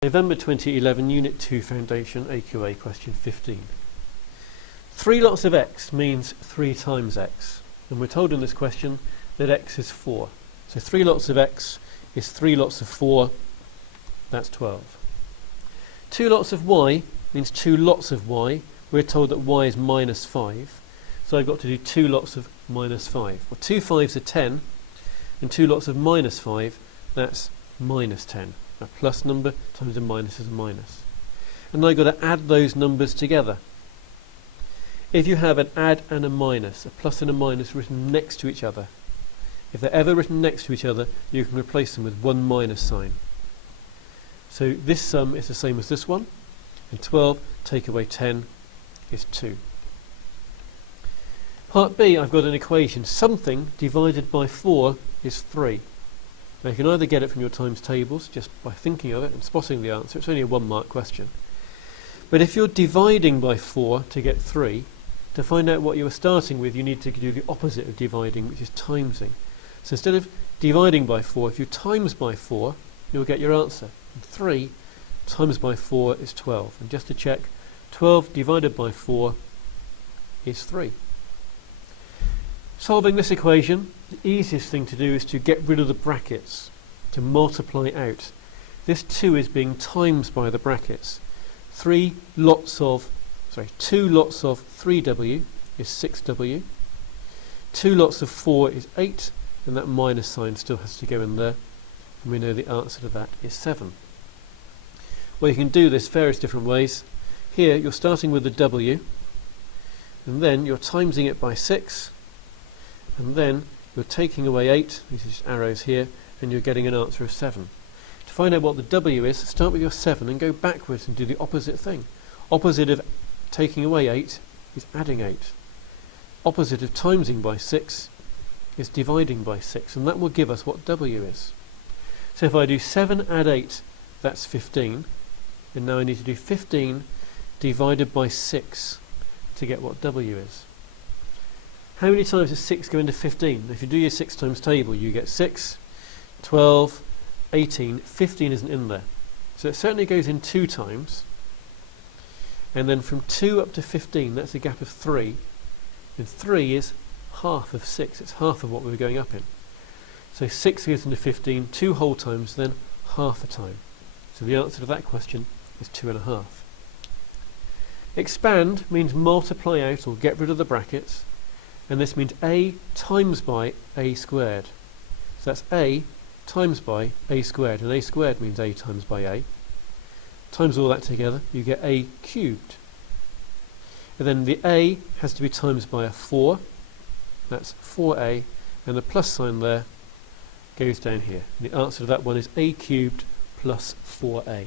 November 2011 Unit 2 Foundation AQA question 15. 3 lots of x means 3 times x, and we're told in this question that x is 4. So 3 lots of x is 3 lots of 4, that's 12. 2 lots of y means 2 lots of y. We're told that y is minus 5, so I've got to do 2 lots of minus 5. Well, 2 5s are 10, and 2 lots of minus 5, that's minus 10. A plus number times a minus is a minus. And now I've got to add those numbers together. If you have an add and a minus, a plus and a minus written next to each other, if they're ever written next to each other, you can replace them with one minus sign. So this sum is the same as this one, and 12 take away 10 is 2. Part B, I've got an equation. Something divided by 4 is 3. Now you can either get it from your times tables just by thinking of it and spotting the answer. It's only a 1-mark question. But if you're dividing by 4 to get 3, to find out what you were starting with, you need to do the opposite of dividing, which is timesing. So instead of dividing by 4, if you times by 4, you'll get your answer. And 3 times by 4 is 12. And just to check, 12 divided by 4 is 3. Solving this equation, the easiest thing to do is to get rid of the brackets, to multiply out. This 2 is being times by the brackets. 2 lots of 3w is 6w. 2 lots of 4 is 8, and that minus sign still has to go in there. And we know the answer to that is 7. Well, you can do this various different ways. Here you're starting with the w, and then you're timesing it by 6, and then you're taking away 8, these are just arrows here, and you're getting an answer of 7. To find out what the w is, start with your 7 and go backwards and do the opposite thing. Opposite of taking away 8 is adding 8. Opposite of timesing by 6 is dividing by 6, and that will give us what w is. So if I do 7 add 8, that's 15, and now I need to do 15 divided by 6 to get what w is. How many times does 6 go into 15? If you do your 6 times table, you get 6, 12, 18, 15 isn't in there. So it certainly goes in 2 times. And then from 2 up to 15, that's a gap of 3. And 3 is half of 6. It's half of what we were going up in. So 6 goes into 15, 2 whole times, then half a time. So the answer to that question is 2.5. Expand means multiply out or get rid of the brackets. And this means a times by a squared. So that's a times by a squared, and a squared means a times by a. Times all that together, you get a cubed. And then the a has to be times by a 4, that's 4a, and the plus sign there goes down here. And the answer to that one is a cubed plus 4a.